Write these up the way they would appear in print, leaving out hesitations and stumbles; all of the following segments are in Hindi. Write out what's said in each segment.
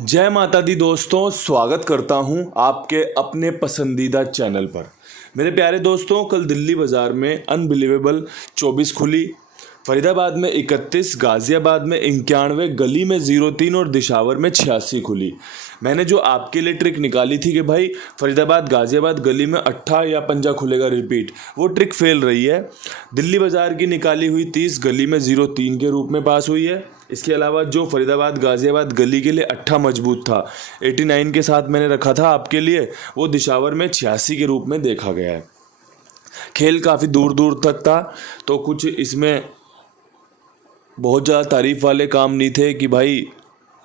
जय माता दी दोस्तों, स्वागत करता हूं आपके अपने पसंदीदा चैनल पर। मेरे प्यारे दोस्तों, कल दिल्ली बाज़ार में अनबिलीवेबल 24 खुली, फरीदाबाद में 31, गाज़ियाबाद में 91, गली में 03 और दिशावर में 86 खुली। मैंने जो आपके लिए ट्रिक निकाली थी कि भाई फरीदाबाद गाज़ियाबाद गली में 8 या 5 खुलेगा रिपीट, वो ट्रिक फेल रही है। दिल्ली बाज़ार की निकाली हुई 30 गली में 03 के रूप में पास हुई है। इसके अलावा जो फरीदाबाद गाज़ियाबाद गली के लिए 8 मजबूत था, 89 के साथ मैंने रखा था आपके लिए, वो दिशावर में 86 के रूप में देखा गया है। खेल काफ़ी दूर दूर तक था, तो कुछ इसमें बहुत ज़्यादा तारीफ़ वाले काम नहीं थे कि भाई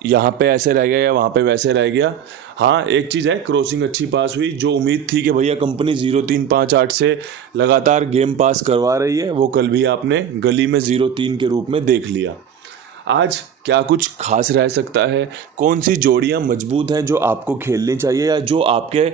यहाँ पे ऐसे रह गया या वहाँ पे वैसे रह गया। हाँ, एक चीज़ है, क्रॉसिंग अच्छी पास हुई। जो उम्मीद थी कि भैया कंपनी 0358 से लगातार गेम पास करवा रही है, वो कल भी आपने गली में 03 के रूप में देख लिया। आज क्या कुछ खास रह सकता है, कौन सी जोड़ियाँ मजबूत हैं जो आपको खेलनी चाहिए या जो आपके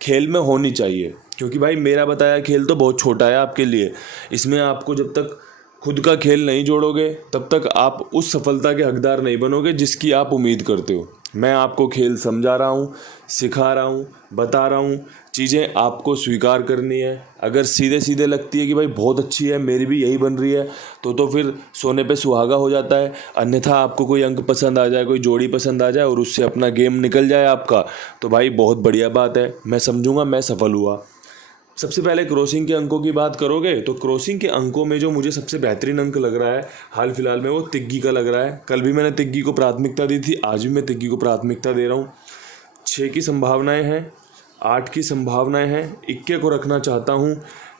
खेल में होनी चाहिए, क्योंकि भाई मेरा बताया खेल तो बहुत छोटा है आपके लिए। इसमें आपको जब तक खुद का खेल नहीं जोड़ोगे तब तक आप उस सफलता के हकदार नहीं बनोगे जिसकी आप उम्मीद करते हो। मैं आपको खेल समझा रहा हूँ, सिखा रहा हूँ, बता रहा हूँ, चीज़ें आपको स्वीकार करनी है। अगर सीधे सीधे लगती है कि भाई बहुत अच्छी है, मेरी भी यही बन रही है, तो फिर सोने पे सुहागा हो जाता है। अन्यथा आपको कोई अंक पसंद आ जाए, कोई जोड़ी पसंद आ जाए और उससे अपना गेम निकल जाए आपका, तो भाई बहुत बढ़िया बात है, मैं समझूंगा मैं सफल हुआ। सबसे पहले क्रॉसिंग के अंकों की बात करोगे तो क्रॉसिंग के अंकों में जो मुझे सबसे बेहतरीन अंक लग रहा है हाल फिलहाल में, वो तिग्गी का लग रहा है। कल भी मैंने तिग्गी को प्राथमिकता दी थी, आज भी मैं तिग्गी को प्राथमिकता दे रहा हूँ। 6 की संभावनाएं हैं, 8 की संभावनाएं हैं, इक्के को रखना चाहता हूँ,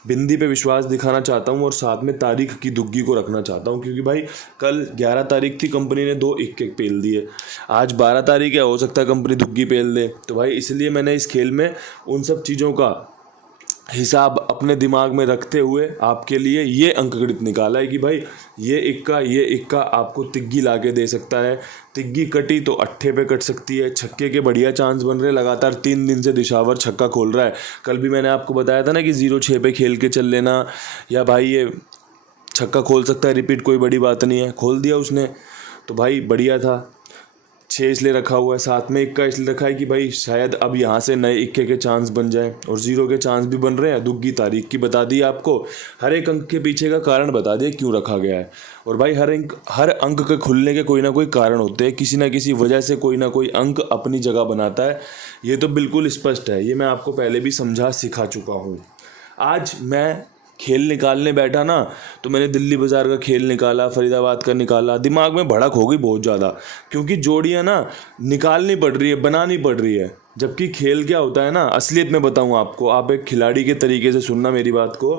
बिंदी पे विश्वास दिखाना चाहता हूँ और साथ में तारीख की दुग्गी को रखना चाहता हूँ, क्योंकि भाई कल 11 तारीख थी, कंपनी ने 2 इक्के पेल दिए। आज 12 तारीख है, हो सकता है कंपनी दुग्गी पेल दे। तो भाई इसलिए मैंने इस खेल में उन सब चीज़ों का हिसाब अपने दिमाग में रखते हुए आपके लिए ये अंकगणित निकाला है कि भाई ये इक्का आपको तिग्गी ला के दे सकता है। तिग्गी कटी तो अट्ठे पे कट सकती है, छक्के के बढ़िया चांस बन रहे। लगातार 3 दिन से दिशावर छक्का खोल रहा है। कल भी मैंने आपको बताया था ना कि 0-6 पे खेल के चल लेना, या भाई ये छक्का खोल सकता है रिपीट, कोई बड़ी बात नहीं है, खोल दिया उसने, तो भाई बढ़िया था। 6 इसलिए रखा हुआ है, साथ में इक्का इसलिए रखा है कि भाई शायद अब यहाँ से नए इक्के के चांस बन जाए, और 0 के चांस भी बन रहे हैं। दुग्गी तारीख की बता दी आपको, हर एक अंक के पीछे का कारण बता दिया क्यों रखा गया है। और भाई हर अंक के खुलने के कोई ना कोई कारण होते हैं, किसी ना किसी वजह से कोई ना कोई अंक अपनी जगह बनाता है, ये तो बिल्कुल स्पष्ट है। ये मैं आपको पहले भी समझा सिखा चुका हूँ। आज मैं खेल निकालने बैठा ना, तो मैंने दिल्ली बाज़ार का खेल निकाला, फरीदाबाद का निकाला, दिमाग में भड़क हो गई बहुत ज़्यादा, क्योंकि जोड़ियाँ ना निकालनी पड़ रही है, बनानी पड़ रही है। जबकि खेल क्या होता है ना, असलियत में बताऊँ आपको, आप एक खिलाड़ी के तरीके से सुनना मेरी बात को।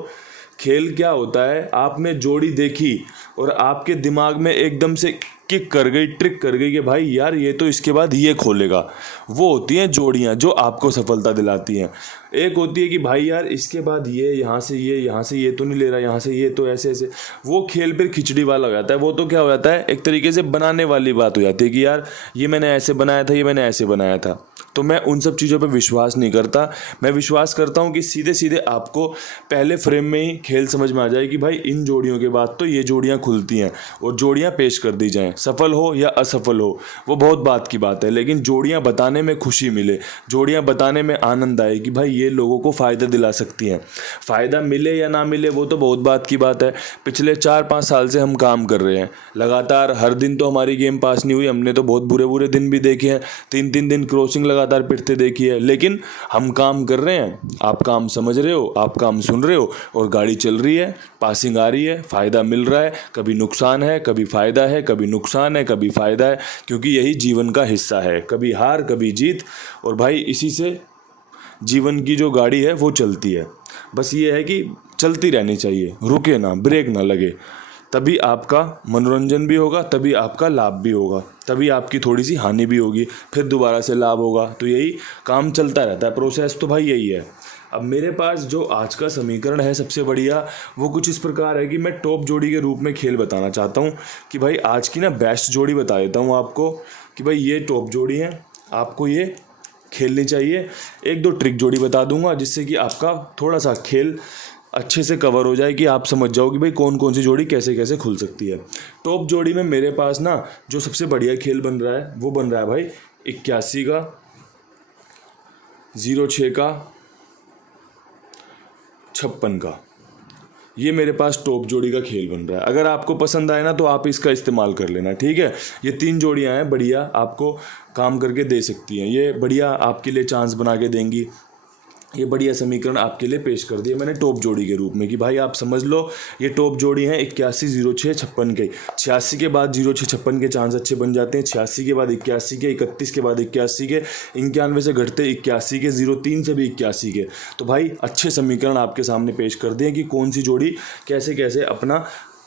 खेल क्या होता है, आपने जोड़ी देखी और आपके दिमाग में एकदम से किक कर गई, ट्रिक कर गई कि भाई यार ये तो इसके बाद ये खोलेगा। वो होती हैं जोड़ियाँ जो आपको सफलता दिलाती हैं। एक होती है कि भाई यार इसके बाद ये यहाँ से ये तो नहीं ले रहा, यहाँ से ये तो ऐसे ऐसे, वो खेल फिर खिचड़ी वाला हो जाता है। वो तो क्या हो जाता है, एक तरीके से बनाने वाली बात हो जाती है कि यार ये मैंने ऐसे बनाया था, ये मैंने ऐसे बनाया था। तो मैं उन सब चीज़ों पे विश्वास नहीं करता। मैं विश्वास करता हूँ कि सीधे सीधे आपको पहले फ्रेम में ही खेल समझ में आ जाए कि भाई इन जोड़ियों के बाद तो ये जोड़ियाँ खुलती हैं, और जोड़ियाँ पेश कर दी जाएँ। सफल हो या असफल हो वो बहुत बात की बात है, लेकिन जोड़ियाँ बताने में खुशी मिले, जोड़ियाँ बताने में आनंद आए कि भाई ये लोगों को फ़ायदा दिला सकती हैं। फ़ायदा मिले या ना मिले वो तो बहुत बात की बात है। पिछले 4-5 साल से हम काम कर रहे हैं लगातार, हर दिन तो हमारी गेम पास नहीं हुई, हमने तो बहुत बुरे बुरे दिन भी देखे हैं, 3-3 दिन क्रॉसिंग लगातार पिटते देखी है, लेकिन हम काम कर रहे हैं। आप काम समझ रहे हो, आप काम सुन रहे हो, और गाड़ी चल रही है, पासिंग आ रही है, फ़ायदा मिल रहा है। कभी नुकसान है, कभी फ़ायदा है, कभी नुकसान है, कभी फ़ायदा है, क्योंकि यही जीवन का हिस्सा है, कभी हार कभी जीत। और भाई इसी से जीवन की जो गाड़ी है वो चलती है। बस ये है कि चलती रहनी चाहिए, रुके ना, ब्रेक ना लगे, तभी आपका मनोरंजन भी होगा, तभी आपका लाभ भी होगा, तभी आपकी थोड़ी सी हानि भी होगी, फिर दोबारा से लाभ होगा। तो यही काम चलता रहता है, प्रोसेस तो भाई यही है। अब मेरे पास जो आज का समीकरण है सबसे बढ़िया, वो कुछ इस प्रकार है कि मैं टॉप जोड़ी के रूप में खेल बताना चाहता हूँ कि भाई आज की ना बेस्ट जोड़ी बता देता हूँ आपको कि भाई ये टॉप जोड़ी है, आपको ये खेलनी चाहिए। 1-2 ट्रिक जोड़ी बता दूंगा जिससे कि आपका थोड़ा सा खेल अच्छे से कवर हो जाए, कि आप समझ जाओ कि भाई कौन कौन सी जोड़ी कैसे कैसे खुल सकती है। टॉप जोड़ी में मेरे पास ना जो सबसे बढ़िया खेल बन रहा है वो बन रहा है भाई 81 का, 06 का, 56 का। ये मेरे पास टॉप जोड़ी का खेल बन रहा है। अगर आपको पसंद आए ना तो आप इसका इस्तेमाल कर लेना, ठीक है। ये 3 जोड़ियां हैं, बढ़िया आपको काम करके दे सकती हैं। ये बढ़िया आपके लिए चांस बना के देंगी। ये बढ़िया समीकरण आपके लिए पेश कर दिया मैंने टॉप जोड़ी के रूप में कि भाई आप समझ लो ये टॉप जोड़ी है 81, 06, 56 के। 86 के बाद 06, 56 के चांस अच्छे बन जाते हैं। 86 के बाद 81 के, 31 के बाद 81 के, 91 से घटते 81 के, 03 से भी 81 के। तो भाई अच्छे समीकरण आपके सामने पेश कर दिए कि कौन सी जोड़ी कैसे कैसे अपना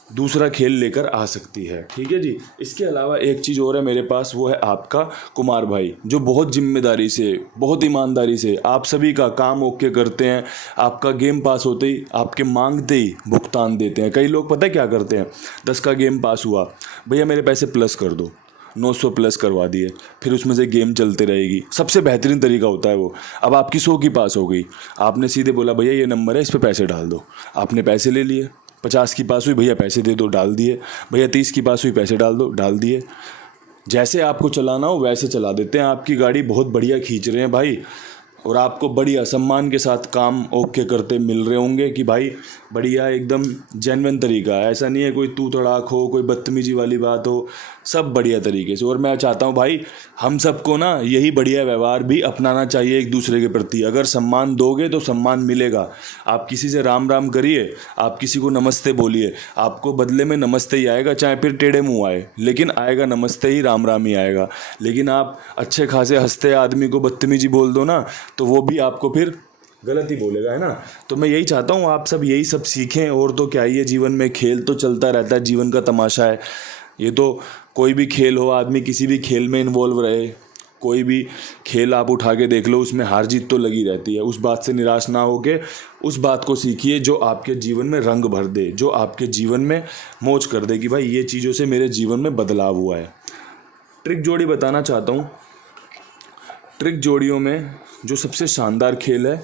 दूसरा खेल लेकर आ सकती है, ठीक है जी। इसके अलावा एक चीज़ और है मेरे पास, वो है आपका कुमार भाई, जो बहुत जिम्मेदारी से, बहुत ईमानदारी से आप सभी का काम ओके करते हैं। आपका गेम पास होते ही, आपके मांगते ही भुगतान देते हैं। कई लोग पता है क्या करते हैं, 10 का गेम पास हुआ, भैया मेरे पैसे प्लस कर दो, 900 प्लस करवा दिए, फिर उसमें से गेम चलते रहेगी। सबसे बेहतरीन तरीका होता है वो। अब आपकी 100 की पास हो गई, आपने सीधे बोला भैया ये नंबर है, इस पर पैसे डाल दो, आपने पैसे ले लिए। 50 की पास हुई, भैया पैसे दे दो, डाल दिए। भैया 30 की पास हुई, पैसे डाल दो, डाल दिए। जैसे आपको चलाना हो वैसे चला देते हैं। आपकी गाड़ी बहुत बढ़िया खींच रहे हैं भाई, और आपको बढ़िया सम्मान के साथ काम ओके करते मिल रहे होंगे कि भाई बढ़िया एकदम जेन्युइन तरीका है। ऐसा नहीं है कोई तू तड़ाक हो, कोई बदतमीजी वाली बात हो, सब बढ़िया तरीके से। और मैं चाहता हूँ भाई हम सबको ना यही बढ़िया व्यवहार भी अपनाना चाहिए एक दूसरे के प्रति। अगर सम्मान दोगे तो सम्मान मिलेगा। आप किसी से राम राम करिए, आप किसी को नमस्ते बोलिए, आपको बदले में नमस्ते ही आएगा, चाहे फिर टेढ़े मुँह आए, लेकिन आएगा नमस्ते ही, राम राम ही आएगा। लेकिन आप अच्छे खासे हंसते आदमी को बदतमीजी बोल दो ना, तो वो भी आपको फिर गलत ही बोलेगा, है ना। तो मैं यही चाहता हूँ आप सब यही सब सीखें। और तो क्या ही है, जीवन में खेल तो चलता रहता है, जीवन का तमाशा है ये। तो कोई भी खेल हो, आदमी किसी भी खेल में इन्वॉल्व रहे, कोई भी खेल आप उठा के देख लो, उसमें हार जीत तो लगी रहती है। उस बात से निराश ना होके उस बात को सीखिए जो आपके जीवन में रंग भर दे, जो आपके जीवन में मौज कर दे कि भाई ये चीज़ों से मेरे जीवन में बदलाव हुआ है। ट्रिक जोड़ी बताना चाहता हूँ। ट्रिक जोड़ियों में जो सबसे शानदार खेल है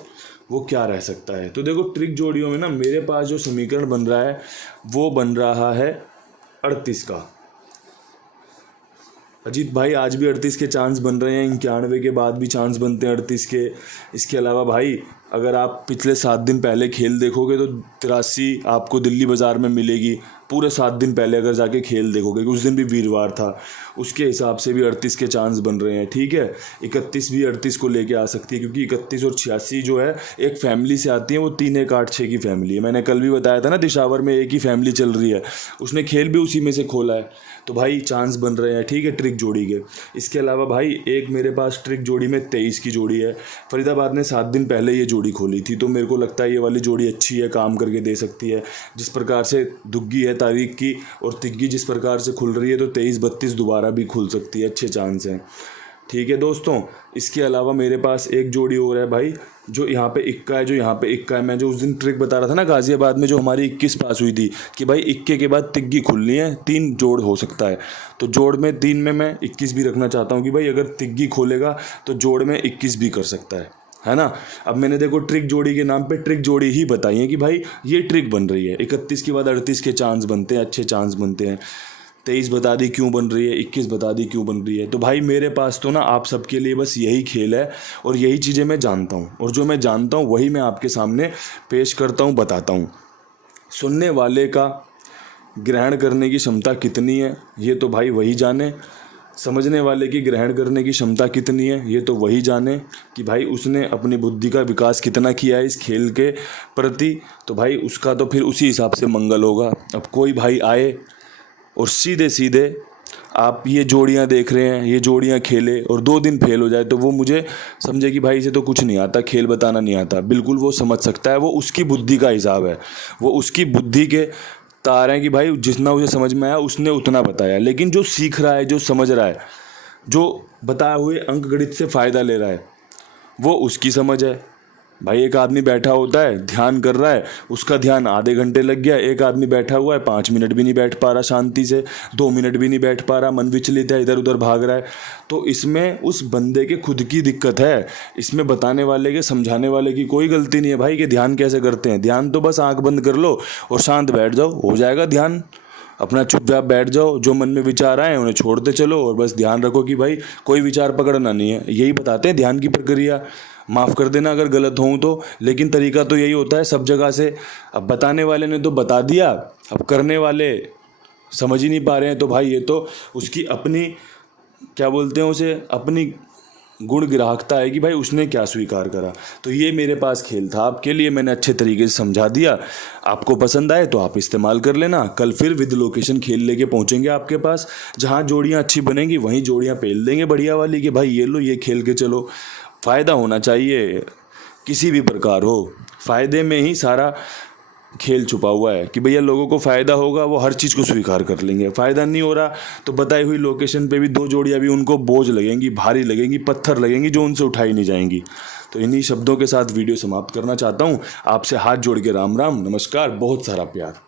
वो क्या रह सकता है, तो देखो ट्रिक जोड़ियों में ना मेरे पास जो समीकरण बन रहा है वो बन रहा है 38 का। अजीत भाई आज भी 38 के चांस बन रहे हैं, 91 के बाद भी चांस बनते हैं 38 के। इसके अलावा भाई अगर आप पिछले 7 दिन पहले खेल देखोगे तो 83 आपको दिल्ली बाज़ार में मिलेगी। पूरे 7 दिन पहले अगर जाके खेल देखोगे, उस दिन भी वीरवार था, उसके हिसाब से भी 38 के चांस बन रहे हैं, ठीक है। 31 भी 38 को लेके आ सकती है, क्योंकि 31 और 86 जो है एक फैमिली से आती है, वो 3 1 8 6 की फैमिली है। मैंने कल भी बताया था ना, दिशावर में एक ही फैमिली चल रही है, उसने खेल भी उसी में से खोला है। तो भाई चांस बन रहे हैं, ठीक है, ट्रिक जोड़ी के। इसके अलावा भाई एक मेरे पास ट्रिक जोड़ी में 23 की जोड़ी है। फरीदाबाद ने 7 दिन पहले ये जोड़ी खोली थी, तो मेरे को लगता है ये वाली जोड़ी अच्छी है, काम करके दे सकती है। जिस प्रकार से दुग्गी है तारीख की और तिग्गी जिस प्रकार से खुल रही है, तो 23 32 दोबारा भी खुल सकती है, अच्छे चांस हैं, ठीक है दोस्तों। इसके अलावा मेरे पास एक जोड़ी और है भाई, जो यहाँ पे इक्का है, जो यहाँ पे इक्का है। मैं जो उस दिन ट्रिक बता रहा था ना गाजियाबाद में, जो हमारी 21 पास हुई थी, कि भाई इक्के के बाद तिग्गी खुलनी है, 3 जोड़ हो सकता है। तो जोड़ में 3 में मैं 21 भी रखना चाहता हूँ कि भाई अगर तिग्गी खोलेगा तो जोड़ में 21 भी कर सकता है ना। अब मैंने देखो ट्रिक जोड़ी के नाम पे ट्रिक जोड़ी ही बताई है कि भाई ये ट्रिक बन रही है। 31 के बाद 38 के चांस बनते हैं, अच्छे चांस बनते हैं। 23 बता दी क्यों बन रही है, 21 बता दी क्यों बन रही है। तो भाई मेरे पास तो ना आप सबके लिए बस यही खेल है, और यही चीज़ें मैं जानता हूँ, और जो मैं जानता हूँ वही मैं आपके सामने पेश करता हूँ, बताता हूँ। सुनने वाले का ग्रहण करने की क्षमता कितनी है ये तो भाई वही जाने, समझने वाले की ग्रहण करने की क्षमता कितनी है ये तो वही जाने, कि भाई उसने अपनी बुद्धि का विकास कितना किया है इस खेल के प्रति। तो भाई उसका तो फिर उसी हिसाब से मंगल होगा। अब कोई भाई आए और सीधे सीधे आप ये जोड़ियां देख रहे हैं, ये जोड़ियां खेले और 2 दिन फेल हो जाए, तो वो मुझे समझे कि भाई इसे तो कुछ नहीं आता, खेल बताना नहीं आता। बिल्कुल वो समझ सकता है, वो उसकी बुद्धि का हिसाब है, वो उसकी बुद्धि के तार हैं कि भाई जितना उसे समझ में आया उसने उतना बताया। लेकिन जो सीख रहा है, जो समझ रहा है, जो बताए हुए अंक गणित से फ़ायदा ले रहा है, वो उसकी समझ है। भाई एक आदमी बैठा होता है, ध्यान कर रहा है, उसका ध्यान आधे घंटे लग गया। एक आदमी बैठा हुआ है, 5 मिनट भी नहीं बैठ पा रहा शांति से, 2 मिनट भी नहीं बैठ पा रहा, मन विचलित है, इधर उधर भाग रहा है। तो इसमें उस बंदे के खुद की दिक्कत है, इसमें बताने वाले के, समझाने वाले की कोई गलती नहीं है भाई। कि ध्यान कैसे करते हैं, ध्यान तो बस आंख बंद कर लो और शांत बैठ जाओ, हो जाएगा ध्यान। अपना चुपचाप बैठ जाओ, जो मन में विचार आए उन्हें छोड़ते चलो और बस ध्यान रखो कि भाई कोई विचार पकड़ना नहीं है। यही बताते हैं ध्यान की प्रक्रिया। माफ़ कर देना अगर गलत होऊं तो, लेकिन तरीका तो यही होता है सब जगह से। अब बताने वाले ने तो बता दिया, अब करने वाले समझ ही नहीं पा रहे हैं, तो भाई ये तो उसकी अपनी, क्या बोलते हैं उसे, अपनी गुण ग्राहकता है कि भाई उसने क्या स्वीकार करा। तो ये मेरे पास खेल था आपके लिए, मैंने अच्छे तरीके से समझा दिया। आपको पसंद आए तो आप इस्तेमाल कर लेना। कल फिर विद लोकेशन खेल लेके पहुंचेंगे आपके पास। जहां जोड़ियां अच्छी बनेंगी वहीं जोड़ियां पेल देंगे बढ़िया वाली कि भाई ये लो, ये खेल के चलो। फ़ायदा होना चाहिए, किसी भी प्रकार हो, फ़ायदे में ही सारा खेल छुपा हुआ है कि भैया लोगों को फ़ायदा होगा, वो हर चीज़ को स्वीकार कर लेंगे। फ़ायदा नहीं हो रहा तो बताई हुई लोकेशन पे भी 2 जोड़ियाँ भी उनको बोझ लगेंगी, भारी लगेंगी, पत्थर लगेंगी जो उनसे उठाई नहीं जाएंगी। तो इन्हीं शब्दों के साथ वीडियो समाप्त करना चाहता हूँ। आपसे हाथ जोड़ के राम राम, नमस्कार, बहुत सारा प्यार।